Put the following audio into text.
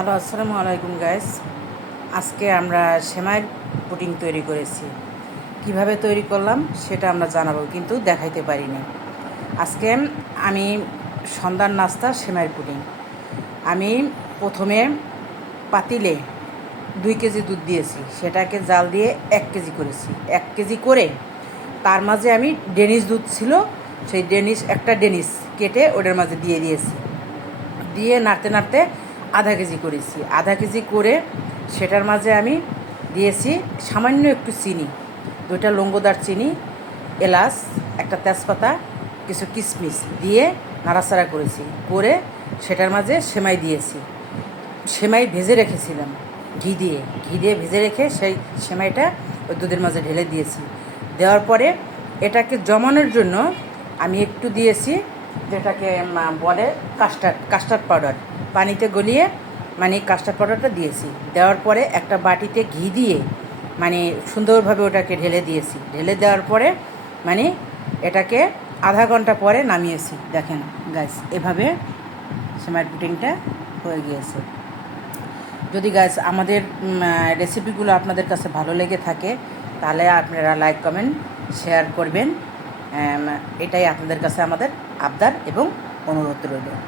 Hello, আসসালামু আলাইকুম guys আজকে আমরা সেমাইয়ের পুটিং তৈরি করেছি। কীভাবে তৈরি করলাম সেটা আমরা জানাব, কিন্তু দেখাইতে পারিনি। আজকে আমি সন্ধ্যার নাস্তা, সেমাইয়ের পুটিং আমি প্রথমে পাতিলে দুই কেজি দুধ দিয়েছি। সেটাকে জাল দিয়ে এক কেজি করেছি। এক কেজি করে তার মাঝে আমি ডেনিস দুধ ছিল, সেই ডেনিস একটা ডেনিস কেটে ওটার মাঝে দিয়ে দিয়েছি। দিয়ে নাড়তে নাড়তে আধা কেজি করেছি। আধা কেজি করে সেটার মাঝে আমি দিয়েছি সামান্য একটু চিনি, দুইটা লঙ্গোদার চিনি, এলাচ, একটা তেজপাতা, কিছু কিশমিশ দিয়ে নাড়াচাড়া করেছি, করে সেটার মাঝে সেমাই দিয়েছি। সেমাই ভেজে রেখেছিলাম ঘি দিয়ে। ঘি দিয়ে ভেজে রেখে সেই সেমাইটা ওই দুধের মাঝে ঢেলে দিয়েছি। দেওয়ার পরে এটাকে জমানোর জন্য আমি একটু দিয়েছি যেটাকে বলে কাস্টার্ড কাস্টার্ড পাউডার পানিতে গলিয়ে মানে কাস্টার্ড পাউডারটা দিয়েছি। দেওয়ার পরে একটা বাটিতে ঘি দিয়ে মানে সুন্দরভাবে ওটাকে ঢেলে দিয়েছি। ঢেলে দেওয়ার পরে মানে এটাকে আধা ঘণ্টা পরে নামিয়েছি। দেখেন গাইস এভাবে সেমাইয়ের পুটিংটা হয়ে গিয়েছে। যদি গাইস আমাদের রেসিপিগুলো আপনাদের কাছে ভালো লেগে থাকে, তাহলে আপনারা লাইক কমেন্ট শেয়ার করবেন। এটাই আপনাদের কাছে আমাদের আবদার এবং অনুরোধ রইল।